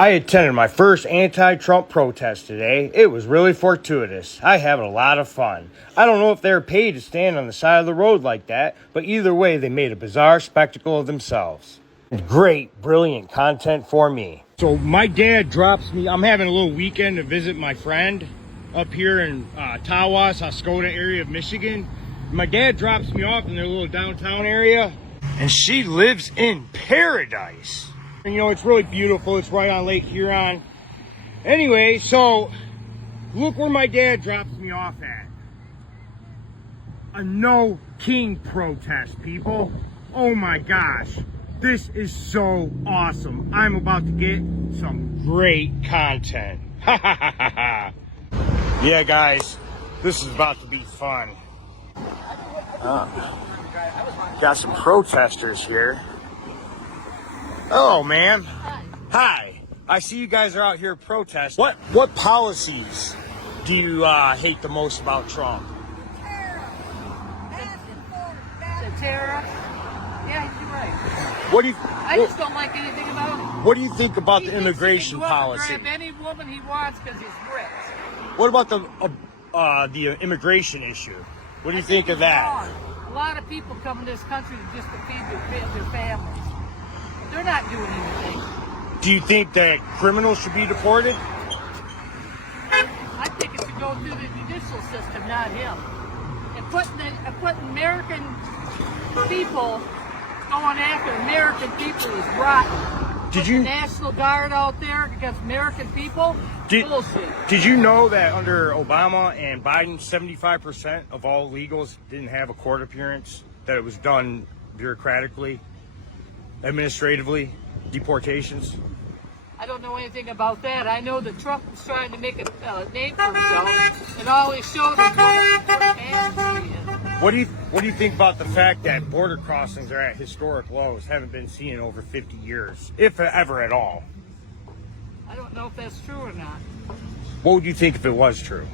I attended my first anti-Trump protest today. It was really fortuitous. I had a lot of fun. I don't know if they were paid to stand on the side of the road like that, but either way, they made a bizarre spectacle of themselves. Great, brilliant content for me. So my dad drops me. I'm having a little weekend to visit my friend up here in Tawas, Oscoda area of Michigan. My dad drops me off in their little downtown area, and she lives in paradise. And, you know, it's really beautiful. It's right on Lake Huron. Anyway, so look where my dad drops me off at. A no king protest, people. Oh my gosh. This is so awesome. I'm about to get some great content. Yeah, guys, this is about to be fun. Got some protesters here. Hello, ma'am. Hi. I see you guys are out here protesting. What policies do you hate the most about Trump? The tariff. Yeah, you're right. What do you? I just don't like anything about it. What do you think about the He immigration thinks he can go policy? up and grab any woman he wants because he's rich. What about the immigration issue? What do you think of that? Wrong. A lot of people come in this country just to feed their families. They're not doing anything. Do you think that criminals should be deported? I think it should go through the judicial system, not him. And putting American people going after American people is rotten. Did you the National Guard out there against American people? Bullshit. Did you know that under Obama and Biden, 75% of all illegals didn't have a court appearance? That it was done bureaucratically, administratively, deportations? I don't know anything about that. I know that Trump was trying to make a name for himself, and all he showed us What do you think about the fact that border crossings are at historic lows, haven't been seen in over 50 years, if ever at all? I don't know if that's true or not. What would you think if it was true?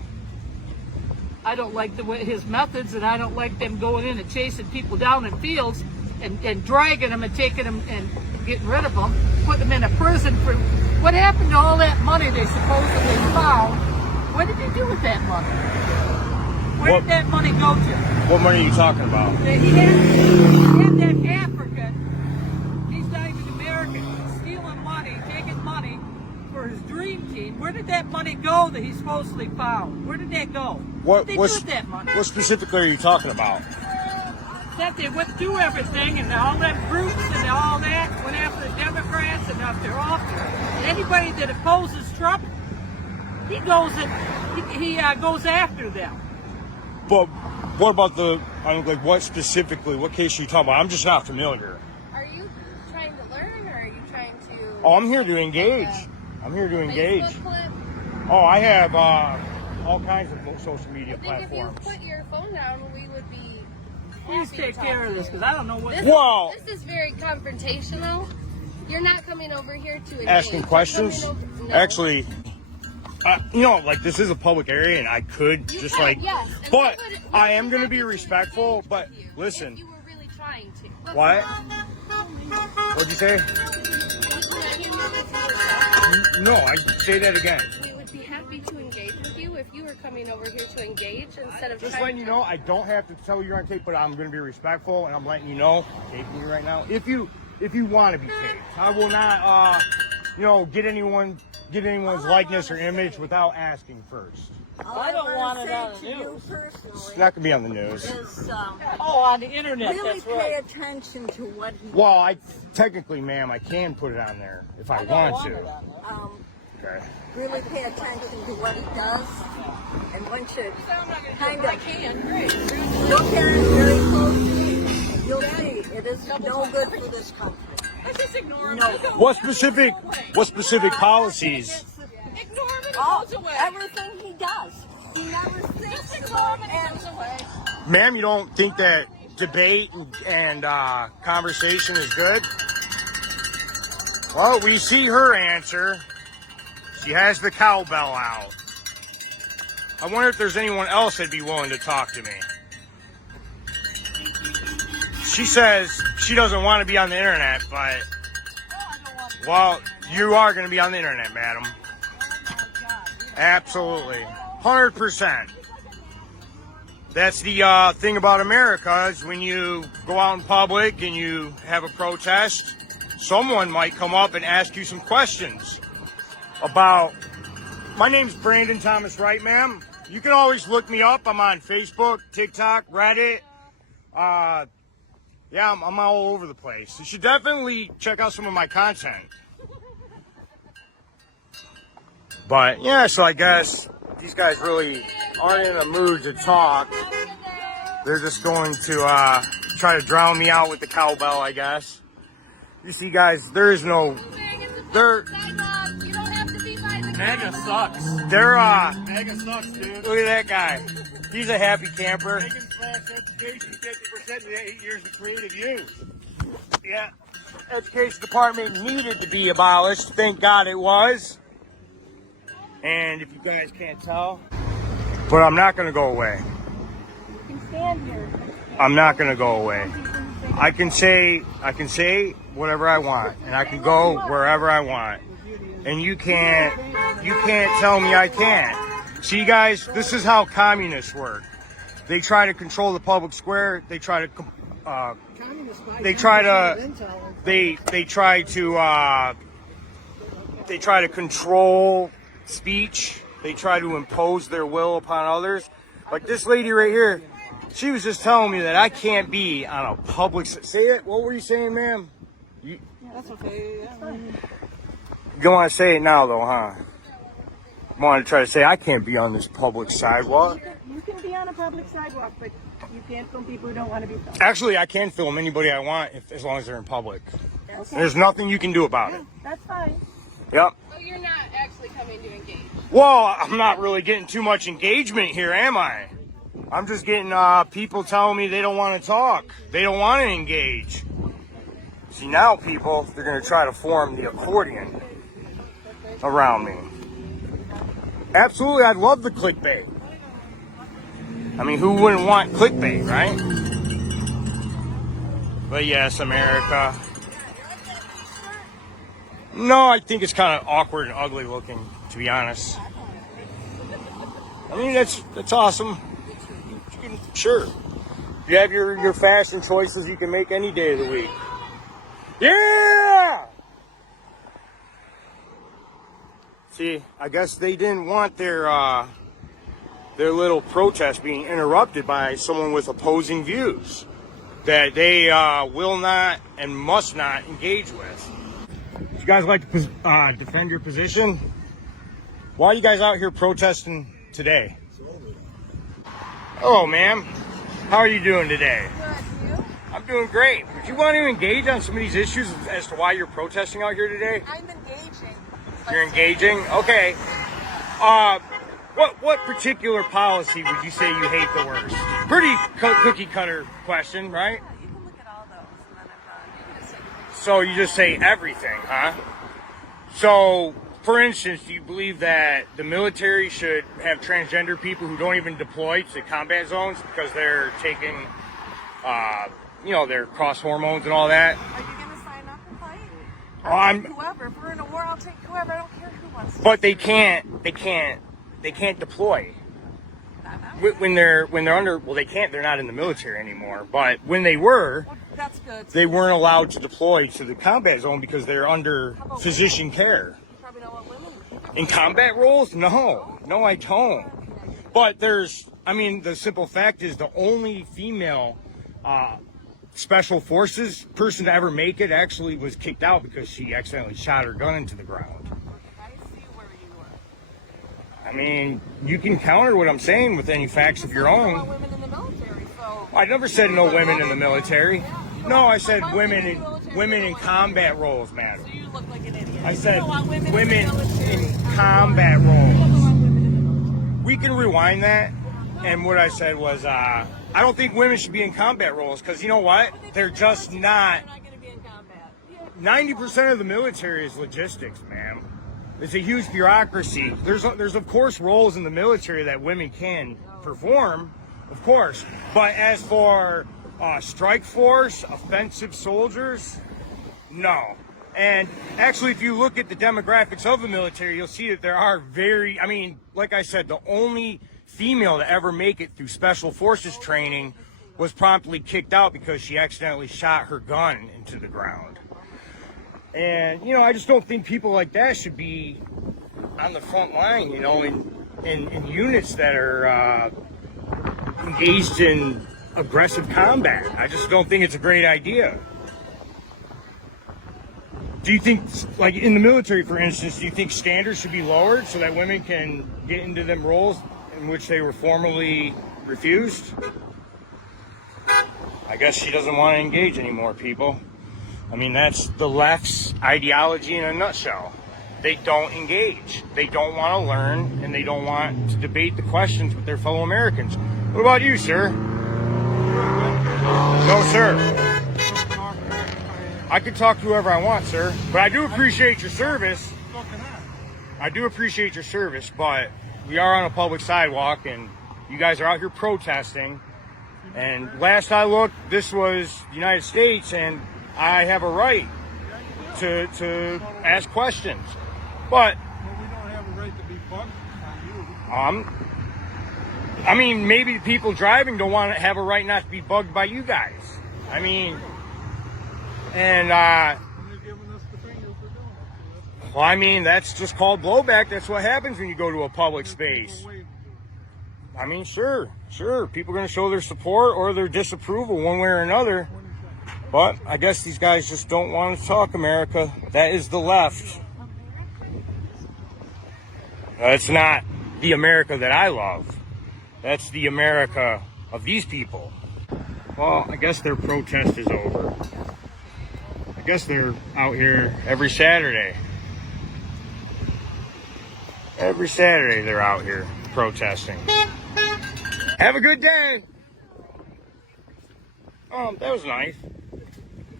I don't like his methods, and I don't like them going in and chasing people down in fields and dragging them and taking them and getting rid of them, putting them in a prison for what happened to all that money they supposedly found. What did they do with that money? Where did that money go to? What money are you talking about? He had that African. He's not even American. He's stealing money, taking money for his dream team. Where did that money go that he supposedly found? Where did that go? What did they do with that money? What specifically are you talking about? That they went through everything and all them groups and all that went after the Democrats and after and anybody that opposes Trump, he goes after them. But what about what specifically, what case are you talking about? I'm just not familiar. Are you trying to learn, or are you trying to... Oh, I'm here to engage. I'm here to engage. Facebook clip? Oh, I have all kinds of social media I think platforms. if you put your phone down, we would be... Please take care of this, because I don't know what... This is very confrontational. You're not coming over here to engage. Asking questions? No. Actually... this is a public area, and I could yes. But I am going to be respectful. But listen, if you were really trying to. What? What'd you say? No, I say that again. We would be happy to engage with you if you were coming over here to engage instead of Just letting you know, I don't have to tell you you're on tape, but I'm going to be respectful, and I'm letting you know, I'm taping you right now. If you want to be taped, I will not, get anyone's likeness or image without asking first. I don't want it on the news. It's not going to be on the news. On the internet, Really that's pay right. attention to what he Well, technically, ma'am, I can put it on there if I want to. Okay. really pay attention to what he does, and one should kind of look at it very closely. You'll see it is no good for this country. Let's just ignore him. No. What specific policies? Ignore him and he All, goes away. everything he does, he never thinks Just ignore him about and he goes away. Ma'am, you don't think that debate and conversation is good? Well, we see her answer. She has the cowbell out. I wonder if there's anyone else that'd be willing to talk to me. She says she doesn't want to be on the internet, but, well, You are going to be on the internet, madam. Absolutely. 100%. That's the thing about America is when you go out in public and you have a protest, someone might come up and ask you some questions about... My name's Brandon Thomas Wright, ma'am. You can always look me up. I'm on Facebook, TikTok, Reddit. Yeah, I'm all over the place. You should definitely check out some of my content. But, yeah, so I guess these guys really aren't in a mood to talk. They're just going to try to drown me out with the cowbell, I guess. You see, guys, there is no... MAGA sucks. MAGA sucks, dude. Look at that guy. He's a happy camper. Taking slash education 50% of the 8 years of creative use. Yeah. Education department needed to be abolished. Thank God it was. And if you guys can't tell, but I'm not going to go away. You can stand here. I'm not going to go away. I can say whatever I want, and I can go wherever I want. And you can't tell me I can't. See, guys, this is how communists work. They try to control the public square. They try to control speech. They try to impose their will upon others. Like this lady right here, she was just telling me that I can't be on a public... Say it. What were you saying, ma'am? Yeah, that's okay. Yeah. You don't want to say it now, though, huh? You want to try to say I can't be on this public sidewalk? You can be on a public sidewalk, but you can't film people who don't want to be filmed. Actually, I can film anybody I want as long as they're in public. Okay. There's nothing you can do about it. That's fine. Yep. So you're not actually coming to engage? Well, I'm not really getting too much engagement here, am I? I'm just getting people telling me they don't want to talk. They don't want to engage. See, now people, they're going to try to form the accordion around me. Absolutely, I'd love the clickbait. I mean, who wouldn't want clickbait, right? But yes, America. No, I think it's kind of awkward and ugly looking, to be honest. I mean, that's awesome. Sure. You have your fashion choices you can make any day of the week. Yeah! See, I guess they didn't want their little protest being interrupted by someone with opposing views that they will not and must not engage with. You guys like to defend your position? Why are you guys out here protesting today? Hello, ma'am. How are you doing today? Good. You? I'm doing great. Would you want to engage on some of these issues as to why you're protesting out here today? I'm engaging. You're engaging? Okay. What particular policy would you say you hate the worst? Pretty cookie cutter question, right? Yeah, you can look at all those, and then I'm done. So you just say everything, huh? So, for instance, do you believe that the military should have transgender people who don't even deploy to combat zones because they're taking, their cross hormones and all that? Are you going to sign up and fight? Whoever. If we're in a war, I'll take whoever. I don't care who wants to. But they can't deploy. When they're under, well, they can't. They're not in the military anymore. But when they were, Well, that's good. they weren't allowed to deploy to the combat zone because they're under physician care. You probably know what women. In combat roles? No, I don't. But the simple fact is the only female special forces person to ever make it actually was kicked out because she accidentally shot her gun into the ground. I see where you are. I mean, you can counter what I'm saying with any facts of your You own. want women in the military, so. I never said no women in the military. No, I said women in combat roles, madam. So you look like an idiot. I You said don't want women women in the military. in combat You don't roles. want women in the military. We can rewind that. And what I said was, I don't think women should be in combat roles because you know what? They're just not. They're not going to be in combat. 90% of the military is logistics, ma'am. It's a huge bureaucracy. There's of course roles in the military that women can perform, of course. But as for strike force, offensive soldiers, no. And actually, if you look at the demographics of the military, you'll see that there are very, I mean, like I said, the only female to ever make it through special forces training was promptly kicked out because she accidentally shot her gun into the ground. And, you know, I just don't think people like that should be on the front line, you know, in units that are engaged in aggressive combat. I just don't think it's a great idea. Do you think, like in the military, for instance, do you think standards should be lowered so that women can get into them roles in which they were formerly refused? I guess she doesn't want to engage anymore, people. I mean, that's the left's ideology in a nutshell. They don't engage. They don't want to learn, and they don't want to debate the questions with their fellow Americans. What about you, sir? No, sir. I can talk to whoever I want, sir. But I do appreciate your service. I do appreciate your service, but we are on a public sidewalk, and you guys are out here protesting. And last I looked, this was the United States, and I have a right to ask questions. But we don't have a right to be bugged by you. I mean, maybe the people driving don't want to have a right not to be bugged by you guys. I mean, and They're giving us the finger for doing it. well, I mean, that's just called blowback. That's what happens when you go to a public space. I mean, sure. People are going to show their support or their disapproval one way or another. But I guess these guys just don't want to talk America. That is the left. That's not the America that I love. That's the America of these people. Well, I guess their protest is over. I guess they're out here every Saturday. Every Saturday they're out here protesting. Have a good day. That was nice.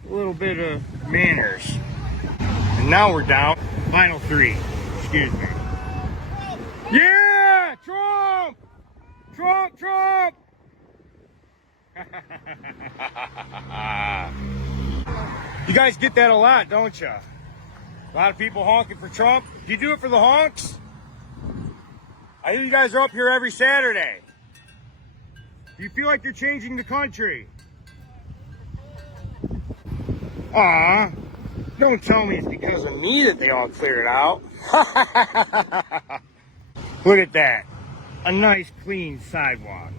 A little bit of manners. And now we're down. Final three. Excuse me. Yeah! Trump! Trump! Trump! You guys get that a lot, don't you? A lot of people honking for Trump. Do you do it for the honks? I hear you guys are up here every Saturday. Do you feel like you're changing the country? Aw, don't tell me it's because of me that they all cleared out. Look at that. A nice clean sidewalk.